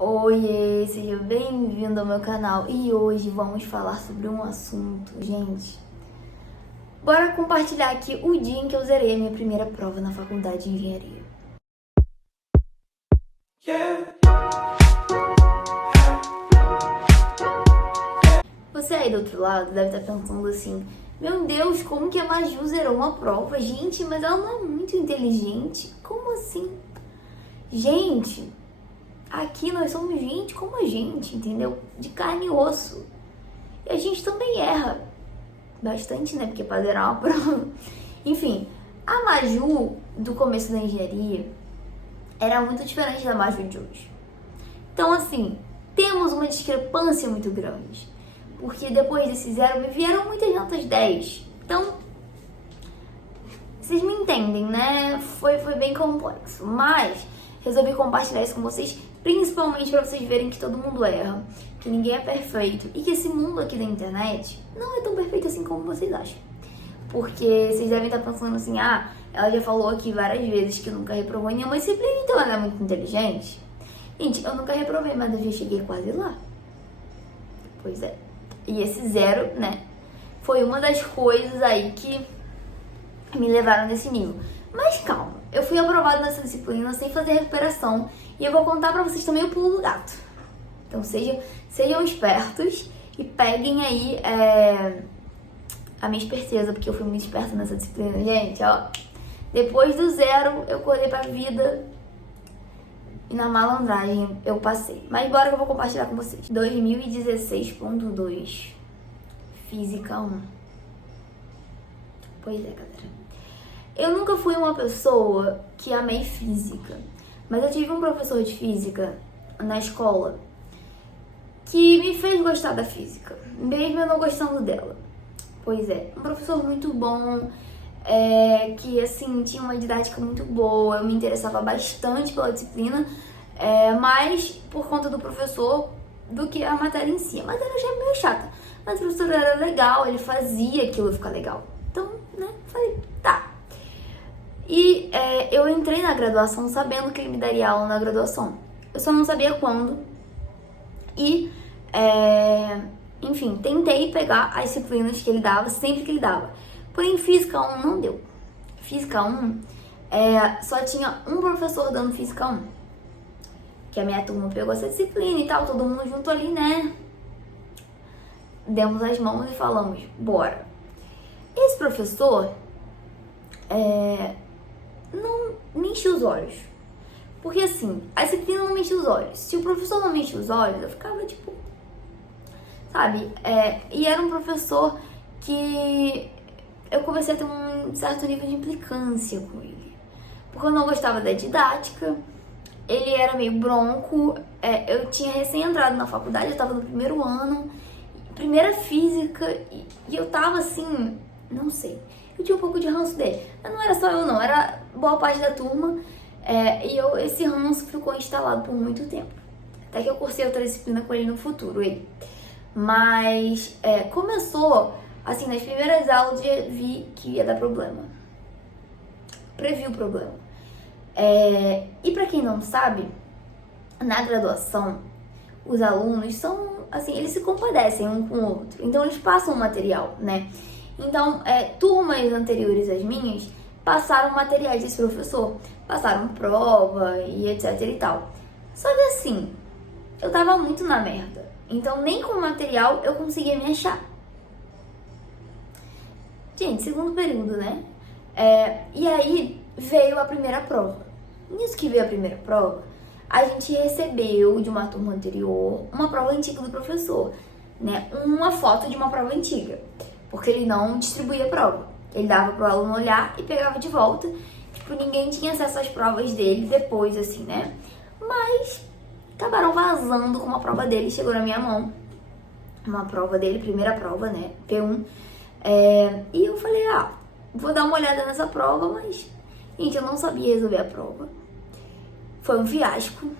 Oiê, seja bem-vindo ao meu canal e hoje vamos falar sobre um assunto, gente. Bora compartilhar aqui o dia em que eu zerei a minha primeira prova na faculdade de engenharia. Você aí do outro lado deve estar pensando assim: meu Deus, como que a Maju zerou uma prova? Gente, mas ela não é muito inteligente. Como assim? Gente, aqui nós somos gente como a gente, entendeu? De carne e osso. E a gente também erra. Bastante, né? Porque pra zerar uma prova. Enfim, a Maju do começo da engenharia era muito diferente da Maju de hoje. Então, assim, temos uma discrepância muito grande. Porque depois desse zero me vieram muitas notas 10. Então, vocês me entendem, né? Foi bem complexo. Mas resolvi compartilhar isso com vocês, principalmente para vocês verem que todo mundo erra, que ninguém é perfeito e que esse mundo aqui da internet não é tão perfeito assim como vocês acham. Porque vocês devem estar pensando assim: ah, ela já falou aqui várias vezes que nunca reprovou em nenhuma disciplina, então ela é muito inteligente. Gente, eu nunca reprovei, mas eu já cheguei quase lá. Pois é. E esse zero, né, foi uma das coisas aí que me levaram nesse nível. Mas calma, eu fui aprovada nessa disciplina sem fazer recuperação e eu vou contar pra vocês também o pulo do gato. Então sejam espertos e peguem aí a minha esperteza, porque eu fui muito esperta nessa disciplina, gente, ó. Depois do zero, eu acordei pra vida e na malandragem eu passei. Mas bora que eu vou compartilhar com vocês. 2016.2, Física 1. Pois é, galera. Eu nunca fui uma pessoa que amei física, mas eu tive um professor de física na escola que me fez gostar da física, mesmo eu não gostando dela. Pois é, um professor muito bom, que assim, tinha uma didática muito boa, eu me interessava bastante pela disciplina, mais por conta do professor do que a matéria em si. A matéria eu achei meio chata, mas o professor era legal, ele fazia aquilo ficar legal. Então, né, falei, tá. E eu entrei na graduação sabendo que ele me daria aula na graduação. Eu só não sabia quando. E, enfim, tentei pegar as disciplinas que ele dava, sempre que ele dava. Porém, Física 1 não deu. Física 1, só tinha um professor dando Física 1. Que a minha turma pegou essa disciplina e tal, todo mundo junto ali, né? Demos as mãos e falamos, bora. Esse professor não me enchia os olhos. Porque assim, a disciplina não me enchia os olhos. Se o professor não me enchia os olhos, eu ficava tipo, sabe? E era um professor que eu comecei a ter um certo nível de implicância com ele. Porque eu não gostava da didática, ele era meio bronco, eu tinha recém entrado na faculdade, eu tava no primeiro ano, primeira física, e eu tava assim, não sei, eu tinha um pouco de ranço dele. Mas não era só eu não, era boa parte da turma, e esse ranço ficou instalado por muito tempo. Até que eu cursei outra disciplina com ele no futuro, ele. Mas começou, assim, nas primeiras aulas eu já vi que ia dar problema. Previ o problema. E pra quem não sabe, na graduação, os alunos são, assim, eles se compadecem um com o outro. Então eles passam o material, né? Então, turmas anteriores às minhas passaram materiais desse professor, passaram prova e etc e tal. Só que assim, eu tava muito na merda. Então nem com o material eu conseguia me achar. Gente, segundo período, né? E aí veio a primeira prova. Nisso que veio a primeira prova, a gente recebeu de uma turma anterior uma prova antiga do professor, né? Uma foto de uma prova antiga. Porque ele não distribuía a prova. Ele dava pro aluno olhar e pegava de volta. Tipo, ninguém tinha acesso às provas dele depois, assim, né? Mas acabaram vazando com uma prova dele, chegou na minha mão. Uma prova dele, primeira prova, né? P1. E eu falei, vou dar uma olhada nessa prova, mas, gente, eu não sabia resolver a prova. Foi um fiasco.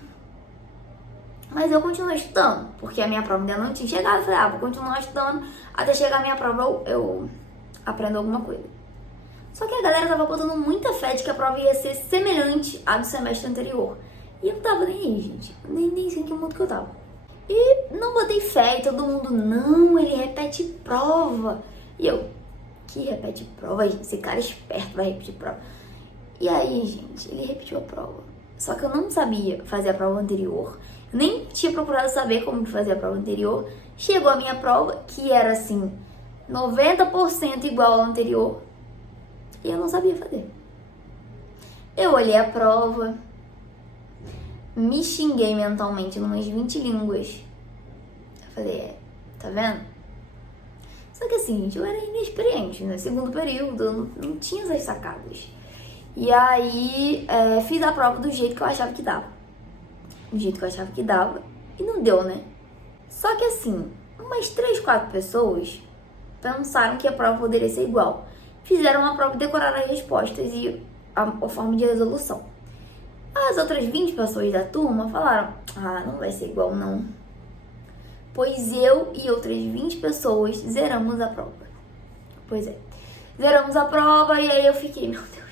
Mas eu continuei estudando, porque a minha prova ainda não tinha chegado. Eu falei, vou continuar estudando até chegar a minha prova, eu aprendo alguma coisa. Só que a galera tava botando muita fé de que a prova ia ser semelhante à do semestre anterior. E eu não tava nem aí, gente. Nem sei em que mundo que eu tava. E não botei fé, e todo mundo, não, ele repete prova. E eu, que repete prova, gente? Esse cara esperto vai repetir prova. E aí, gente, ele repetiu a prova. Só que eu não sabia fazer a prova anterior. Nem tinha procurado saber como fazer a prova anterior. Chegou a minha prova, que era assim, 90% igual ao anterior. E eu não sabia fazer. Eu olhei a prova, me xinguei mentalmente em umas 20 línguas. Eu falei, tá vendo? Só que assim, gente, eu era inexperiente, né? Segundo período, eu não tinha essas sacadas. E aí, fiz a prova do jeito que eu achava que dava. Do jeito que eu achava que dava. E não deu, né? Só que assim, umas 3, 4 pessoas pensaram que a prova poderia ser igual. Fizeram uma prova e decoraram as respostas e a forma de resolução. As outras 20 pessoas da turma falaram, não vai ser igual não. Pois eu e outras 20 pessoas zeramos a prova. Pois é. Zeramos a prova e aí eu fiquei, meu Deus.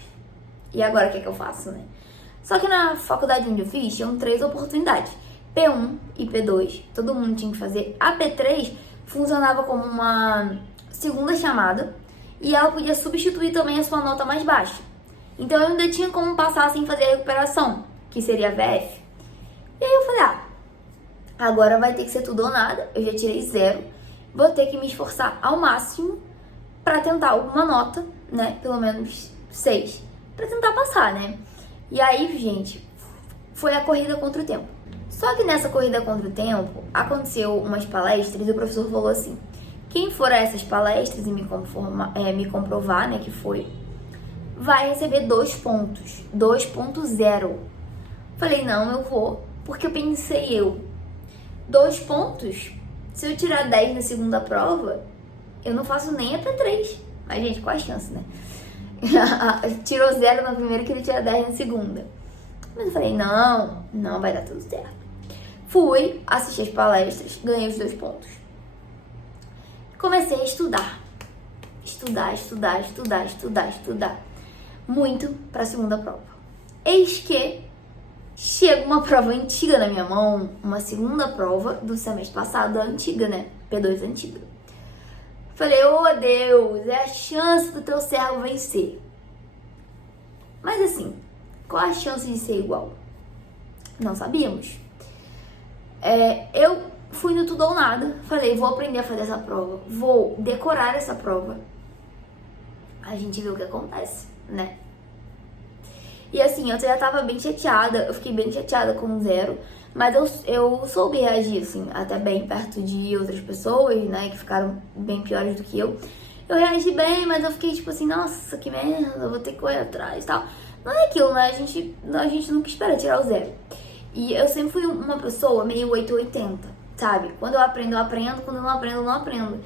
E agora o que é que eu faço, né? Só que na faculdade onde eu fiz, tinham 3 oportunidades. P1 e P2. Todo mundo tinha que fazer. A P3 funcionava como uma segunda chamada. E ela podia substituir também a sua nota mais baixa. Então eu ainda tinha como passar sem fazer a recuperação, que seria a VF. E aí eu falei, agora vai ter que ser tudo ou nada. Eu já tirei 0. Vou ter que me esforçar ao máximo pra tentar alguma nota, né? Pelo menos 6. Pra tentar passar, né? E aí, gente, foi a corrida contra o tempo. Só que nessa corrida contra o tempo, aconteceu umas palestras e o professor falou assim, quem for a essas palestras e me comprovar, né, que foi, vai receber 2 pontos, 2.0. Falei, não, eu vou, porque eu pensei 2 pontos, se eu tirar 10 na segunda prova, eu não faço nem a P3. Mas, gente, qual a chance, né? Tirou 0 na primeira, que ele tira 10 na segunda. Mas eu falei, não vai dar tudo certo. Fui, assisti as palestras, ganhei os 2 pontos. Comecei a estudar. Estudar. Muito pra segunda prova. Eis que chega uma prova antiga na minha mão, uma segunda prova do semestre passado, a antiga, né? P2 antiga. Falei, Deus, é a chance do teu servo vencer. Mas assim, qual a chance de ser igual? Não sabíamos. Eu fui no tudo ou nada, falei, vou aprender a fazer essa prova, vou decorar essa prova. A gente vê o que acontece, né? E assim, eu já tava bem chateada, eu fiquei bem chateada com 0, mas eu soube reagir, assim, até bem perto de outras pessoas, né, que ficaram bem piores do que eu. Eu reagi bem, mas eu fiquei tipo assim, nossa, que merda, eu vou ter que correr atrás e tal. Não é aquilo, né, a gente nunca espera tirar o 0. E eu sempre fui uma pessoa meio 880, sabe? Quando eu aprendo, quando eu não aprendo, eu não aprendo.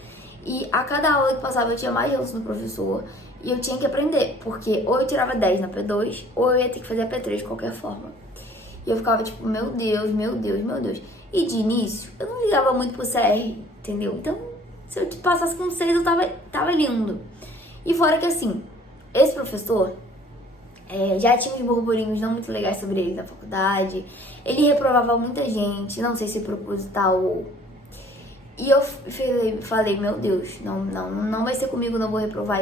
E a cada aula que passava eu tinha mais ranço do professor e eu tinha que aprender, porque ou eu tirava 10 na P2 ou eu ia ter que fazer a P3 de qualquer forma. E eu ficava tipo, meu Deus. E de início, eu não ligava muito pro CR, entendeu? Então, se eu passasse com 6, eu tava lindo. E fora que assim, esse professor, já tinha uns burburinhos não muito legais sobre ele na faculdade. Ele reprovava muita gente, não sei se proposital ou... E eu falei, meu Deus, não vai ser comigo, não vou reprovar.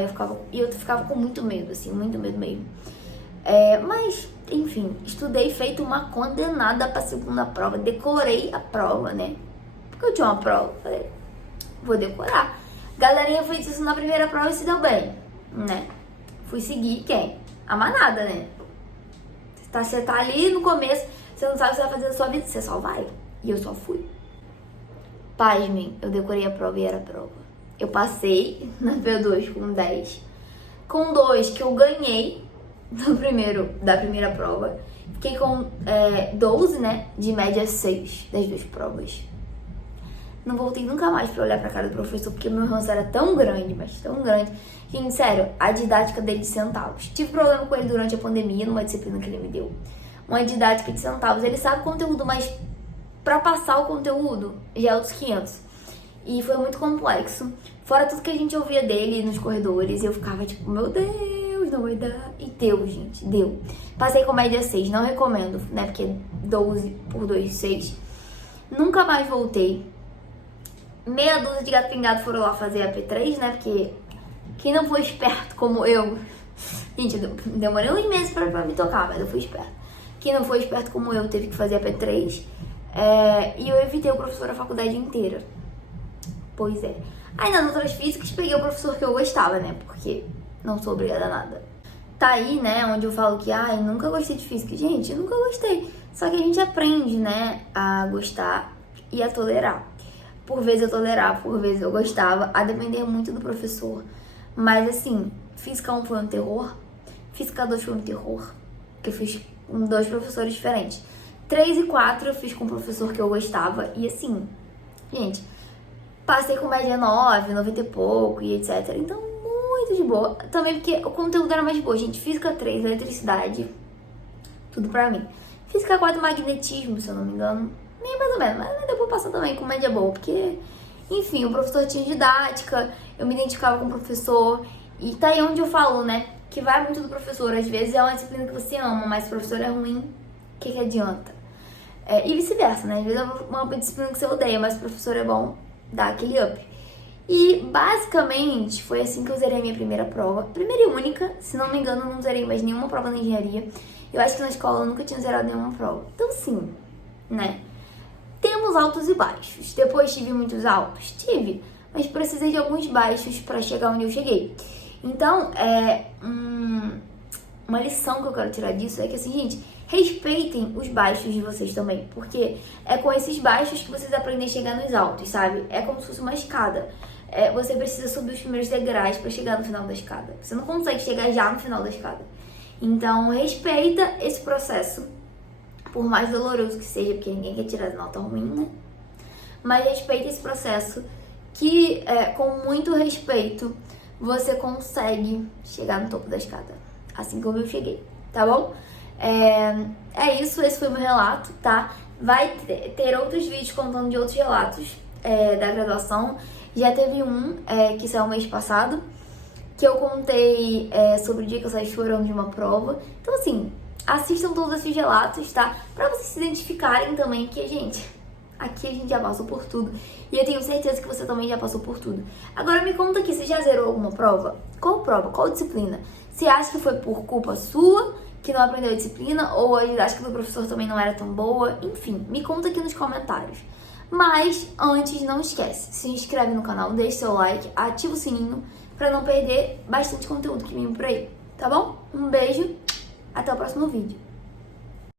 E eu ficava com muito medo, assim, muito medo mesmo. Mas, enfim, estudei feito uma condenada pra segunda prova. Decorei a prova, né? Porque eu tinha uma prova, falei, vou decorar. Galerinha foi isso na primeira prova e se deu bem, né? Fui seguir quem? A manada, né? Você tá ali no começo, você não sabe o que você vai fazer na sua vida, você só vai. E eu só fui. Pasmem, eu decorei a prova e era a prova. Eu passei na P2 com 10. Com 2 que eu ganhei da primeira prova. Fiquei com 12, né? De média 6 das 2 provas. Não voltei nunca mais pra olhar pra cara do professor, porque meu ranço era tão grande, mas tão grande. Gente, sério, a didática dele de centavos. Tive problema com ele durante a pandemia, numa disciplina que ele me deu. Uma didática de centavos. Ele sabe o conteúdo, mas pra passar o conteúdo já é outros 500. E foi muito complexo. Fora tudo que a gente ouvia dele nos corredores, eu ficava tipo, meu Deus, não vai dar. E deu, gente, deu. Passei com média 6, não recomendo, né? Porque 12 por 2, 6. Nunca mais voltei. Meia dúzia de gato pingado foram lá fazer a P3, né? Porque quem não foi esperto como eu... Gente, eu demorei uns meses pra me tocar, mas eu fui esperto. Quem não foi esperto como eu teve que fazer a P3. E eu evitei o professor a faculdade inteira. Pois é. Aí nas outras físicas peguei o professor que eu gostava, né? Porque não sou obrigada a nada. Tá aí, né, onde eu falo que, nunca gostei de física. Gente, eu nunca gostei. Só que a gente aprende, né, a gostar e a tolerar. Por vezes eu tolerava, por vezes eu gostava, a depender muito do professor. Mas assim, física 1 foi um terror, física 2 foi um terror, que eu fiz com 2 professores diferentes. 3 e 4 eu fiz com um professor que eu gostava, e assim, gente, passei com média 9, 90 e pouco, e etc. Então, muito de boa. Também porque o conteúdo era mais boa, gente. Física 3, eletricidade, tudo pra mim. Física 4, magnetismo, se eu não me engano, nem mais ou menos, mas deu pra passar também com média boa, porque, enfim, o professor tinha didática, eu me identificava com o professor, e tá aí onde eu falo, né, que vai muito do professor. Às vezes é uma disciplina que você ama, mas o professor é ruim, o que adianta? E vice-versa, né, às vezes é uma disciplina que você odeia, mas o professor é bom, dá aquele up. E basicamente foi assim que eu zerei a minha primeira prova, primeira e única, se não me engano eu não zerei mais nenhuma prova na engenharia. Eu acho que na escola eu nunca tinha zerado nenhuma prova, então sim, né. Temos altos e baixos. Depois tive muitos altos? Tive. Mas precisei de alguns baixos para chegar onde eu cheguei. Então, uma lição que eu quero tirar disso é que, assim, gente, respeitem os baixos de vocês também. Porque é com esses baixos que vocês aprendem a chegar nos altos, sabe? É como se fosse uma escada. Você precisa subir os primeiros degraus para chegar no final da escada. Você não consegue chegar já no final da escada. Então, respeita esse processo. Por mais doloroso que seja, porque ninguém quer tirar nota ruim, né? Mas respeita esse processo que, com muito respeito, você consegue chegar no topo da escada. Assim como eu cheguei, tá bom? É isso, esse foi o meu relato, tá? Vai ter outros vídeos contando de outros relatos da graduação. Já teve um que saiu mês passado, que eu contei sobre o dia que eu saí chorando de uma prova. Então, assim... assistam todos esses relatos, tá? Pra vocês se identificarem também que, gente, aqui a gente já passou por tudo. E eu tenho certeza que você também já passou por tudo. Agora me conta aqui, você já zerou alguma prova? Qual prova? Qual disciplina? Você acha que foi por culpa sua, que não aprendeu a disciplina? Ou a didática do professor também não era tão boa? Enfim, me conta aqui nos comentários. Mas, antes, não esquece, se inscreve no canal, deixa seu like, ativa o sininho pra não perder bastante conteúdo que vem por aí, tá bom? Um beijo! Até o próximo vídeo.